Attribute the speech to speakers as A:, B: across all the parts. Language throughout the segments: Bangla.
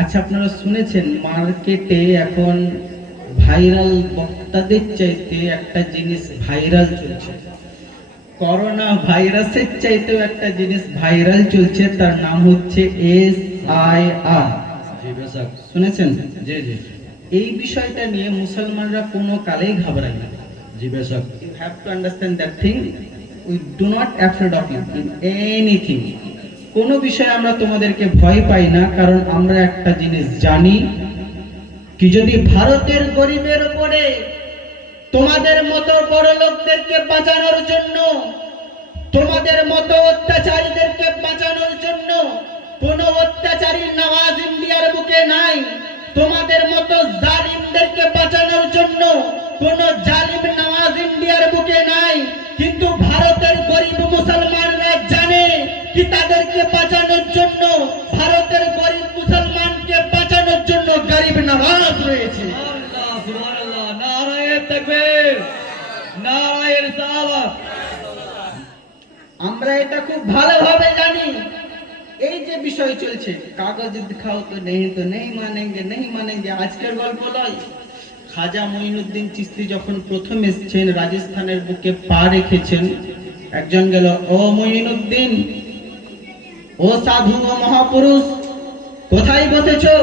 A: আচ্ছা আপনারা শুনেছেন মার্কেটে এখন ভাইরাল বক্তাদের চাইতে একটা জিনিস ভাইরাল চলছে। করোনা ভাইরাসের চাইতেও একটা জিনিস ভাইরাল চলছে তার নাম হচ্ছে এস আই আর শুনেছেন?
B: জি জি।
A: এই বিষয়টা নিয়ে মুসলমানরা কোনো কালেই ঘাবড়ায় না।
B: জি বেশক
A: you have to understand that thing. We do not afraid of you in anything. কোনো বিষয়ে আমরা তোমাদেরকে ভয় পাই না, কারণ আমরা একটা জিনিস জানি কি যদি ভারতের গরিবের উপরে তোমাদের মতো বড় লোকদেরকে বাঁচানোর জন্য, তোমাদের মতো অত্যাচারীদেরকে বাঁচানোর জন্য কোন অত্যাচারী নওয়াজ ইন্ডিয়ার বুকে নাই, তোমাদের তাদেরকে বাঁচানোর জন্য ভারতের গরিব মুসলমানকে বাঁচানোর জন্য গরিব নওয়াজ রয়েছে। আমরা এটা খুব ভালোভাবে জানি। এই যে বিষয় চলছে কাগজ দিখাও তো নেই তো নেই মানেঙ্গে নেই মানেঙ্গে আজকের গল্প নয়। খাজা মঈনুদ্দিন চিস্তি যখন প্রথম এসেছেন রাজস্থানের বুকে পা রেখেছেন একজন গেল ও মঈনুদ্দিন ও সাধু ও মহাপুরুষ কোথায় বসেছো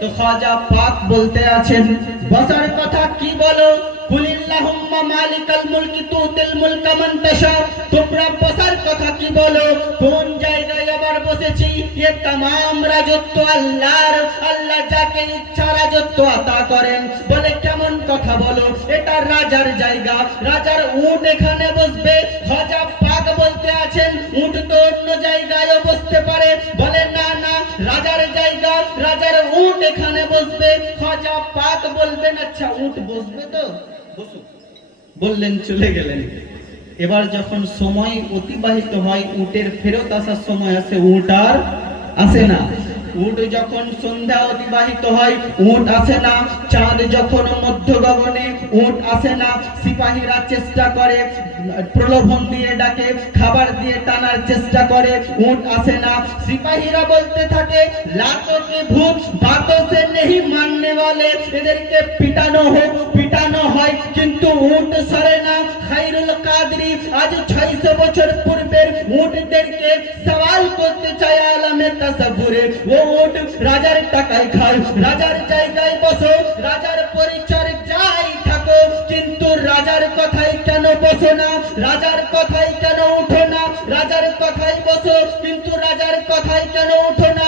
A: তো খাজা পাক বলতে আছেন বসার কথা কি বলো কুলিল্লাহুম্মা মালিকাল মুলকি তুতিল মুলকা মান তাশা তোমরা বসার কথা কি বলো কোন জায়গায় আবার বসেছি এ तमाम রাজত্ব আল্লাহর আল্লাহ যাকে ইচ্ছা রাজত্ব আতা করেন বলে কেমন কথা বলো এটা রাজার জায়গা রাজার উট এখানে বসবে পাক বলবেন আচ্ছা উট বসবে তো? বসুক। বললেন, চলে গেলেন। এবার যখন সময় অতিবাহিত হয়, উটের ফেরত আসার সময় আসে, উট আর আসে না। উট যখন সন্ধ্যা অতিবাহিত হয়, উট আসে না। চাঁদ যখন মধ্য গগনে, উট আসে না। সিপাহীরা চেষ্টা করে, প্রলোভন দিয়ে ডাকে, খাবার দিয়ে টানার চেষ্টা করে, উট আসে না। সিপাহীরা বলতে থাকে লাতো কে ভূত বাতো সে নেহি। वाले এদেরকে পিটানো হোক, পিটানো হয়, কিন্তু উট সরে না। খাইরুল কাদরি আজ 600 বছর পূর্বের উটদেরকে সওয়াল করতে চায় আলমে তাসাব্বুরে ও উট রাজার টাকায় খায়, রাজার জায়গায় বসো, রাজার পরিচর্যায় থাকো, কিন্তু রাজার কথাই কেন বসো না? রাজার কথাই কেন উঠো না? রাজার কথাই বসো, কিন্তু রাজার কথাই কেন উঠো না?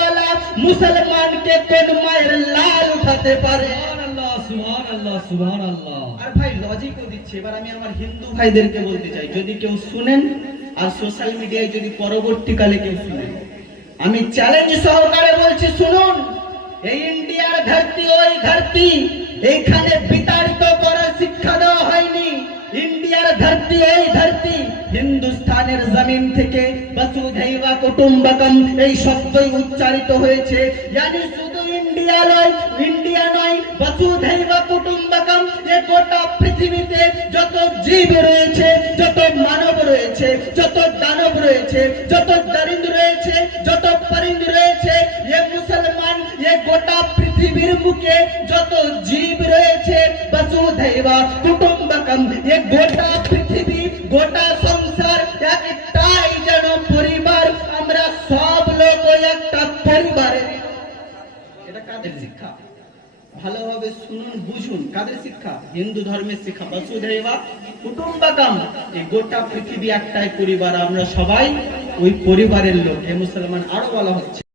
A: वाला মুসলমান কে কোন মায়ের লাল উঠাতে পারে।
B: সুবহানাল্লাহ সুবহানাল্লাহ সুবহানাল্লাহ।
A: আর ভাই লজিকও দিচ্ছে। এবার আমি আমার হিন্দু ভাইদেরকে বলতে চাই যদি কেউ শুনেন আর সোশ্যাল মিডিয়ায় যদি পরবর্তীকালে কেউ শুনেন আমি চ্যালেঞ্জ সহকারে বলছি শুনুন। এই ইন্ডিয়ার ধরতি ওই ধরতি এইখানে বিতাড়িত করার শিক্ষা দেওয়া হয়নি। ইন্ডিয়ার ধরতি এই ধরতি হিন্দুস্তানের জমিন থেকে বসুধৈবা কুটুম্বকম, এই শব্দই উচ্চারিত হয়েছে। yani শুধু ইন্ডিয়া নয় ইন্ডিয়া নয়, বসুধৈব কুটুম্বকম, এ গোটা পৃথিবীতে যত জীব রয়েছে, যত মানব রয়েছে, যত দানব রয়েছে, যত দরিন্দ রয়েছে, যত পরিন্দ রয়েছে, এ মুসলমান, এ গোটা পৃথিবীর বুকে যত জীব রয়েছে, বসুধৈবা কুটুম্বকম, এ গোটা ভালোভাবে শুনুন, বুঝুন। কাদের শিক্ষা? হিন্দু ধর্মের শিক্ষা। বসুধৈবা কুটুম্বাকাম। এই গোটা পৃথিবী একটাই পরিবার। আমরা সবাই ওই পরিবারের লোক। এ মুসলমান আরও বলা হচ্ছে।